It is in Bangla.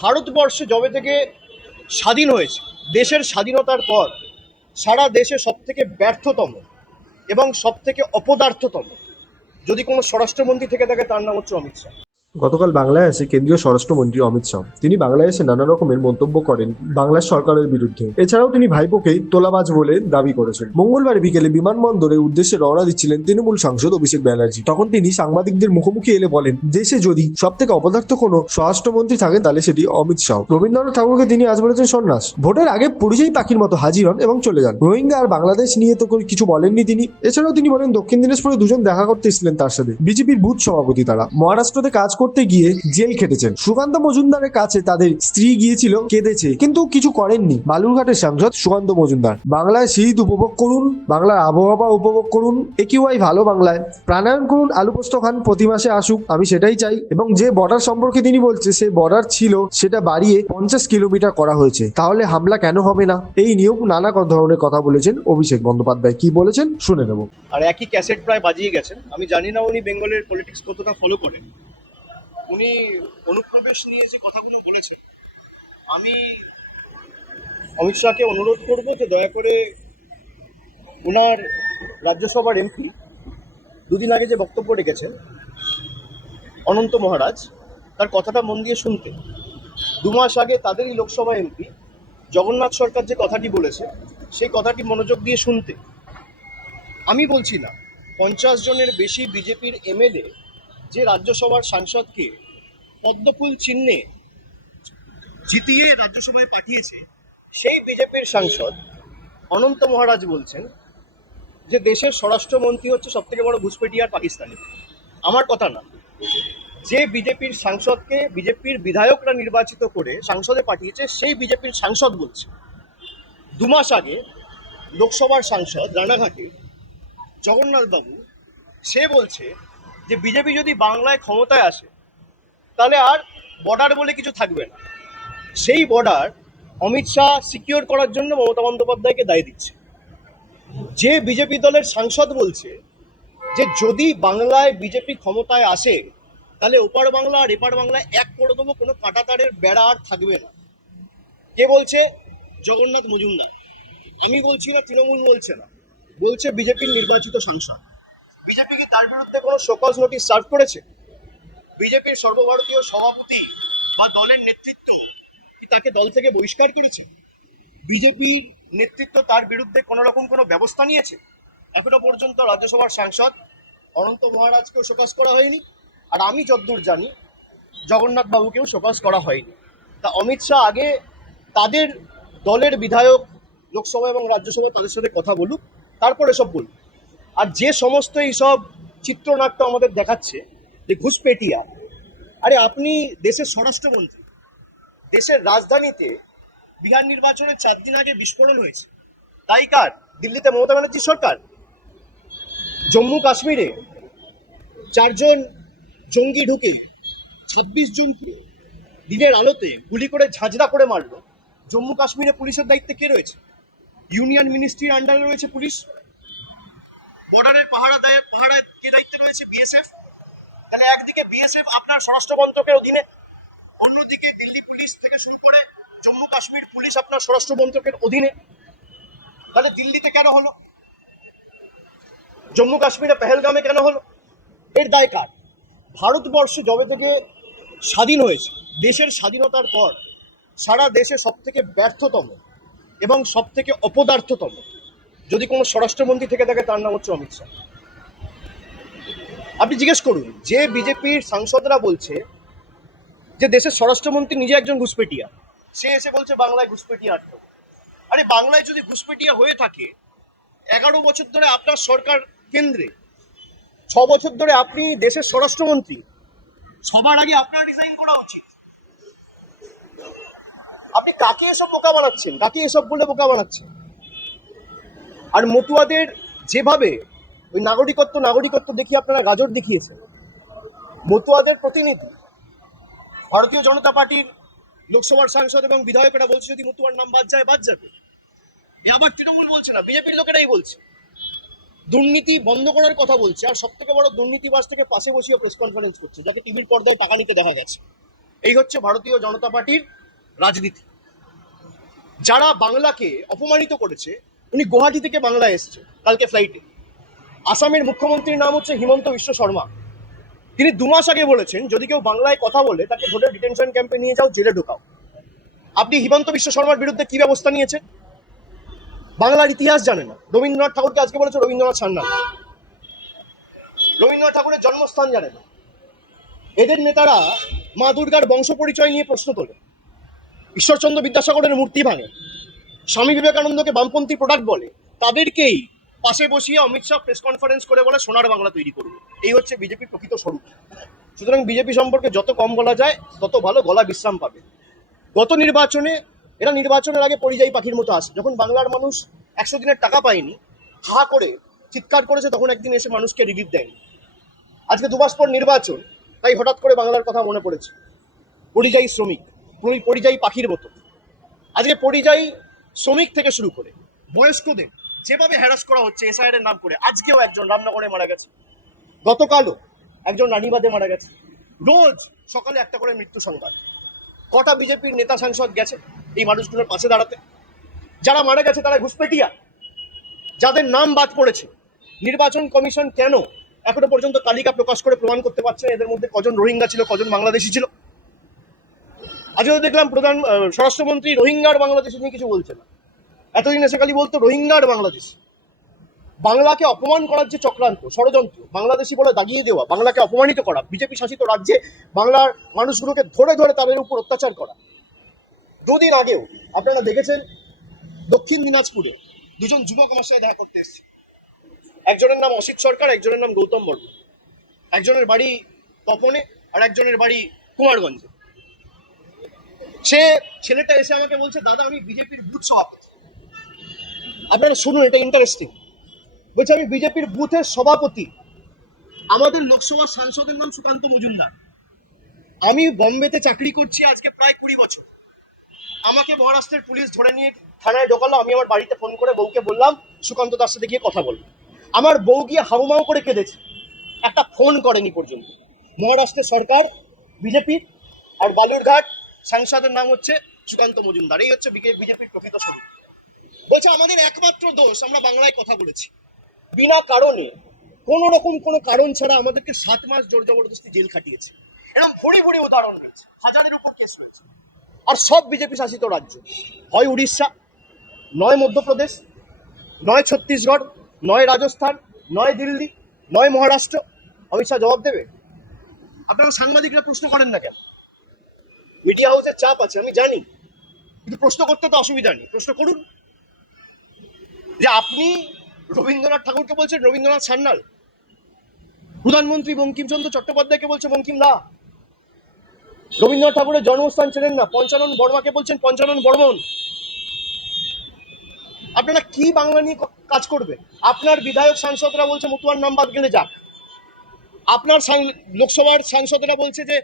ভারতবর্ষ যবে থেকে স্বাধীন হয়েছে, দেশের স্বাধীনতার পর সারা দেশে সবথেকে ব্যর্থতম এবং সবথেকে অপদার্থতম। যদি কোনো স্বরাষ্ট্রমন্ত্রী থেকে থাকে, তার নাম হচ্ছে অমিত শাহ। গতকাল বাংলায় আসে কেন্দ্রীয় স্বরাষ্ট্রমন্ত্রী অমিত শাহ। তিনি বাংলায় এসে নানা রকমের মন্তব্য করেন বাংলার সরকারের বিরুদ্ধে। এছাড়াও তিনি ভাইপোকে তোলাবাজ বলে দাবি করেছেন। মঙ্গলবার বিকেলে বিমানবন্দরে উদ্দেশ্যে রওনা দিচ্ছিলেন তৃণমূল সাংসদ অভিষেক ব্যানার্জি। তখন তিনি সাংবাদিকদের মুখোমুখি এলে বলেন, দেশে যদি সব থেকে অপদার্থ কোনো স্বরাষ্ট্রমন্ত্রী থাকেন, তাহলে সেটি অমিত শাহ। রবীন্দ্রনাথ ঠাকুরকে তিনি আজ বলেছেন, সন্ন্যাস। ভোটের আগে পরিযায়ী পাখির মতো হাজির হন এবং চলে যান। রোহিঙ্গা আর বাংলাদেশ নিয়ে তো কিছু বলেননি তিনি। এছাড়াও তিনি বলেন, দক্ষিণ দিনাজপুরে দুজন দেখা করতে এসেছিলেন তার সাথে। বিজেপির বুথ সভাপতি তারা। মহারাষ্ট্রতে কাজ করতে গিয়ে জেল খেটেছেন। সুকান্ত মজুমদারের কাছে তাদের স্ত্রী গিয়েছিল, কেঁদেছে, কিন্তু কিছু করেননি। বালুরঘাটের সাংসদ সুকান্ত মজুমদার। বাংলায় শীত উপভোগ করুন, বাংলার আবহাওয়া উপভোগ করুন, একিউআই ভালো বাংলায়। প্রাণায়াম করুন আলু পোস্ত খান, প্রতি মাসে আসুক, আমি সেটাই চাই। এবং যে বর্ডার সম্পর্কে তিনি বলছে, সে বর্ডার ছিল, সেটা বাড়িয়ে পঞ্চাশ কিলোমিটার করা হয়েছে। তাহলে হামলা কেন হবে না? এই নিয়েও নানা ধরনের কথা বলেছেন অভিষেক বন্দ্যোপাধ্যায়। কি বলেছেন? শুনে নেব। আর একই ক্যাসেট প্রায় বাজিয়ে গেছেন। আমি জানি না উনি বেঙ্গলের পলিটিক্স কতটা ফলো করেন। উনি অনুপ্রবেশ নিয়ে যে কথাগুলো বলেছেন, আমি অমিত শাহকে অনুরোধ করব যে দয়া করে ওনার রাজ্যসভার এমপি দুদিন আগে যে বক্তব্য রেখেছেন, অনন্ত মহারাজ, তার কথাটা মন দিয়ে শুনতে। দু মাস আগে তাদেরই লোকসভা এমপি জগন্নাথ সরকার যে কথাটি বলেছে, সেই কথাটি মনোযোগ দিয়ে শুনতে। আমি বলছি না, পঞ্চাশ জনের বেশি বিজেপির এমএলএ যে রাজ্যসভার সাংসদকে পদ্মফুল চিহ্নে জিতিয়ে রাজ্যসভায় পাঠিয়েছে, সেই বিজেপির সাংসদ অনন্ত মহারাজ বলছেন যে দেশের স্বরাষ্ট্রমন্ত্রী হচ্ছে সব থেকে বড় ঘুষপেটি আর পাকিস্তানি। আমার কথা না। যে বিজেপির সাংসদকে বিজেপির বিধায়করা নির্বাচিত করে সাংসদে পাঠিয়েছে, সেই বিজেপির সাংসদ বলছে। দু মাস আগে লোকসভার সাংসদ রানাঘাটে জগন্নাথবাবু, সে বলছে যে বিজেপি যদি বাংলায় ক্ষমতায় আসে, তাহলে আর বর্ডার বলে কিছু থাকবে না। সেই বর্ডার অমিত শাহ সিকিওর করার জন্য মমতা বন্দ্যোপাধ্যায়কে দায় দিচ্ছে। যে বিজেপি দলের সাংসদ বলছে যে যদি বাংলায় বিজেপি ক্ষমতায় আসে, তাহলে ওপার বাংলা আর এপার বাংলায় এক করে দেবো, কোনো কাঁটাতারের বেড়া আর থাকবে না। কে বলছে? জগন্নাথ মজুমদার। আমি বলছি না, তৃণমূল বলছে না। বলছে বিজেপির নির্বাচিত সাংসদ। বিজেপি কি তার বিরুদ্ধে কোনো শোকজ নোটিশ সার্ভ করেছে? বিজেপির সর্বভারতীয় সভাপতি বা দলের নেতৃত্ব কি তাকে দল থেকে বহিষ্কার করেছে? বিজেপির নেতৃত্ব তার বিরুদ্ধে কোনো রকম কোনো ব্যবস্থা নিয়েছে? এখনও পর্যন্ত রাজ্যসভার সাংসদ অনন্ত মহারাজকেও শোকাস করা হয়নি আর আমি যদ্দূর জানি জগন্নাথ বাবুকেও শোকাস করা হয়নি। তা অমিত শাহ আগে তাদের দলের বিধায়ক লোকসভা এবং রাজ্যসভা তাদের সাথে কথা বলুক, তারপর এসব বলুক। আর যে সমস্ত এইসব চিত্রনাট্য আমাদের দেখাচ্ছে, যে ঘুষপেটিয়া, আরে আপনি দেশের স্বরাষ্ট্রমন্ত্রী, দেশের রাজধানীতে বিহার নির্বাচনের চার দিন আগে বিস্ফোরণ হয়েছে, তাই কার? দিল্লিতে মমতা ব্যানার্জির সরকার? জম্মু কাশ্মীরে চারজন জঙ্গি ঢুকে ছাব্বিশ জনকে দিনের আলোতে গুলি করে ঝাঁঝরা করে মারল। জম্মু কাশ্মীরে পুলিশের দায়িত্বে কে রয়েছে? ইউনিয়ন মিনিস্ট্রির আন্ডারে রয়েছে পুলিশ। বর্ডারের পাহারা দেয় পাহারায় কে দায়িত্বে রয়েছে? বিএসএফ তাহলে একদিকে বিএসএফ আপনার স্বরাষ্ট্র মন্ত্রকের অধীনে, অন্যদিকে দিল্লি পুলিশ থেকে শুরু করে জম্মু কাশ্মীর পুলিশ আপনার স্বরাষ্ট্র মন্ত্রকের অধীনে। তাহলে দিল্লিতে কেন হলো? জম্মু কাশ্মীরে পেহেলগামে কেন হলো? এর দায় কার? ভারতবর্ষ যবে থেকে স্বাধীন হয়েছে, দেশের স্বাধীনতার পর সারা দেশে সব থেকে ব্যর্থতম এবং সব থেকে অপদার্থতম যদি কোনো স্বরাষ্ট্রমন্ত্রী থেকে থাকে, তার নাম হচ্ছে অমিত শাহ। আপনি জিজ্ঞেস করুন, যে বিজেপির সাংসদরা বলছে যে দেশের স্বরাষ্ট্রমন্ত্রী নিজে একজন ঘুষপেটিয়া, সে এসে বলছে বাংলায় ঘুষপেটিয়া আটক আরে, বাংলায় যদি ঘুষপেটিয়া হয়ে থাকে, এগারো বছর ধরে আপনার সরকার কেন্দ্রে, ছ বছর ধরে আপনি দেশের স্বরাষ্ট্রমন্ত্রী, সবার আগে আপনার ডিজাইন করা উচিত। আপনি কাকে এসব বোকা বানাচ্ছেন? কাকে এসব বলে বোকা বানাচ্ছেন? আর মতুয়াদের যেভাবে ওই নাগরিকত্ব নাগরিকত্ব দেখিয়ে আপনারা গাজর দেখিয়েছেন, মতুয়াদের প্রতিনিধি ভারতীয় জনতা পার্টির লোকসভার সাংসদ এবং বিধায়করা বলছে, যদি মতুয়ার নাম বাদ যায়, বাদ যাবে। আবার তৃণমূল বলছে না, বিজেপির লোকেরাই বলছে। দুর্নীতি বন্ধ করার কথা বলছে, আর সব থেকে বড় দুর্নীতিবাজ থেকে পাশে বসিয়ে প্রেস কনফারেন্স করছে, যাকে টিভির পর্দায় টাকা নিতে দেখা গেছে। এই হচ্ছে ভারতীয় জনতা পার্টির রাজনীতি। যারা বাংলাকে অপমানিত করেছে উনি গুয়াহাটি থেকে বাংলায় এসেছে কালকে ফ্লাইটে আসামের মুখ্যমন্ত্রীর নাম হচ্ছে হিমন্ত বিশ্ব শর্মা। তিনি দু মাস আগে বলেছেন, যদি কেউ বাংলায় কথা বলে, তাকে ধরে ডিটেনশন ক্যাম্পে নিয়ে যাও, জেলে ঢোকাও। আপনি হিমন্ত বিশ্ব শর্মার বিরুদ্ধে কি ব্যবস্থা নিয়েছেন? বাংলার ইতিহাস জানে না। রবীন্দ্রনাথ ঠাকুরকে আজকে বলেছে রবীন্দ্রনাথ সান্যাল। রবীন্দ্রনাথ ঠাকুরের জন্মস্থান জানে না। এদের নেতারা মা দুর্গার বংশ পরিচয় নিয়ে প্রশ্ন তোলে। ঈশ্বরচন্দ্র বিদ্যাসাগরের মূর্তি ভাঙে। স্বামী বিবেকানন্দকে বামপন্থী প্রোডাক্ট বলে, তাদেরকেই পাশে বসিয়ে অমিত শাহ প্রেস কনফারেন্স করে বলে সোনার বাংলা তৈরি করবে। এই হচ্ছে বিজেপির প্রকৃত স্বরূপ। সুতরাং বিজেপি সম্পর্কে যত কম বলা যায়, তত ভালো গলা বিশ্রাম পাবে। গত নির্বাচনে, এরা নির্বাচনের আগে পরিযায়ী পাখির মতো আসে। যখন বাংলার মানুষ একশো দিনের টাকা পায়নি, হা করে চিৎকার করেছে, তখন একদিন এসে মানুষকে রিলিফ দেয়নি। আজকে দুমাস পর নির্বাচন, তাই হঠাৎ করে বাংলার কথা মনে পড়েছে। পরিযায়ী শ্রমিক পরি- পরিযায়ী পাখির মতো। আজকে পরিযায়ী শ্রমিক থেকে শুরু করে বয়স্কদের যেভাবে হ্যারাস করা হচ্ছে এসআইআর এর নাম করে, আজকেও একজন রামনগরে মারা গেছে। গতকালও একজন রানীবাদে মারা গেছে। রোজ সকালে একটা করে মৃত্যু সংবাদ। কটা বিজেপির নেতা সাংসদ গেছে এই মানুষগুলোর পাশে দাঁড়াতে? যারা মারা গেছে তারা ঘুষপেটিয়া। যাদের নাম বাদ পড়েছে, নির্বাচন কমিশন কেন এখনও পর্যন্ত তালিকা প্রকাশ করে প্রমাণ করতে পারছে এদের মধ্যে কজন রোহিঙ্গা ছিল, কজন বাংলাদেশি ছিল? আজকে তো দেখলাম প্রধান স্বরাষ্ট্রমন্ত্রী রোহিঙ্গার বাংলাদেশ নিয়ে কিছু বলছে না। এতদিন এসে খালি বলতো রোহিঙ্গার বাংলাদেশ। বাংলাকে অপমান করার যে চক্রান্ত, ষড়যন্ত্র, বাংলাদেশি বলে দাগিয়ে দেওয়া, বাংলাকে অপমানিত করা, বিজেপি শাসিত রাজ্যে বাংলার মানুষগুলোকে ধরে ধরে তাদের উপর অত্যাচার করা। দুদিন আগেও আপনারা দেখেছেন, দক্ষিণ দিনাজপুরে দুজন যুবক আমার সাথে দেখা করতে এসেছে। একজনের নাম অসিত সরকার, একজনের নাম গৌতম বর্মা একজনের বাড়ি তপনে আর একজনের বাড়ি কুমারগঞ্জে। সে ছেলেটা এসে আমাকে বলছে, দাদা, আমি বিজেপির বুথ সভাপতি। আপনারা শুনুন, এটা ইন্টারেস্টিং বলছে, আমি বিজেপির বুথের সভাপতি। আমাদের লোকসভা সাংসদের নাম সুকান্ত মজুমদার। আমি বম্বেতে চাকরি করছি আজকে প্রায় কুড়ি বছর। আমাকে মহারাষ্ট্রের পুলিশ ধরে নিয়ে থানায় ঢোকালো। আমি আমার বাড়িতে ফোন করে বউকে বললাম, সুকান্ত দাস সাথে গিয়ে কথা বলব। আমার বউ গিয়ে হাউমাউ করে কেঁদেছে। একটা ফোন করেনি পর্যন্ত। মহারাষ্ট্রের সরকার, বিজেপি আর বালুরঘাট সাংসদের নাম হচ্ছে সুকান্ত মজুমদার। এই হচ্ছে বিজেপির প্রকৃত স্বরূপ। বলছে, আমাদের একমাত্র দোষ, আমরা বাংলায় কথা বলেছি। বিনা কারণে কোন রকম কোনো কারণ ছাড়া আমাদেরকে সাত মাস জোর জবরদস্তি জেল খাটিয়েছে। এরকম ভরে ভরে উদাহরণ রয়েছে হাজারের উপর কেস রয়েছে আর সব বিজেপি শাসিত রাজ্য। হয় উড়িষ্যা, নয় মধ্যপ্রদেশ, নয় ছত্তিশগড়, নয় রাজস্থান, নয় দিল্লি, নয় মহারাষ্ট্র। অমিত শাহ জবাব দেবে? আপনারা সাংবাদিকরা প্রশ্ন করেন না কেন? মিডিয়া হাউসের চাপ আছে, আমি জানি। কিন্তু প্রশ্ন করতে তো অসুবিধা নেই। প্রশ্ন করুন। যে আপনি রবীন্দ্রনাথ ঠাকুরকে বলছেন, রবীন্দ্রনাথ সান্যাল। প্রধানমন্ত্রী বঙ্কিমচন্দ্র চট্টোপাধ্যায়কে বলছে বঙ্কিম দা রবীন্দ্রনাথ ঠাকুরের জন্মস্থান ছিলেন না। পঞ্চানন বর্মাকে বলছেন পঞ্চানন বর্মন। আপনারা কি বাংলা নিয়ে কাজ করবে আপনার বিধায়ক সাংসদরা বলছে মতুয়ার নাম বাদ গেলে যাক। আপনার লোকসভার সাংসদরা বলছে যে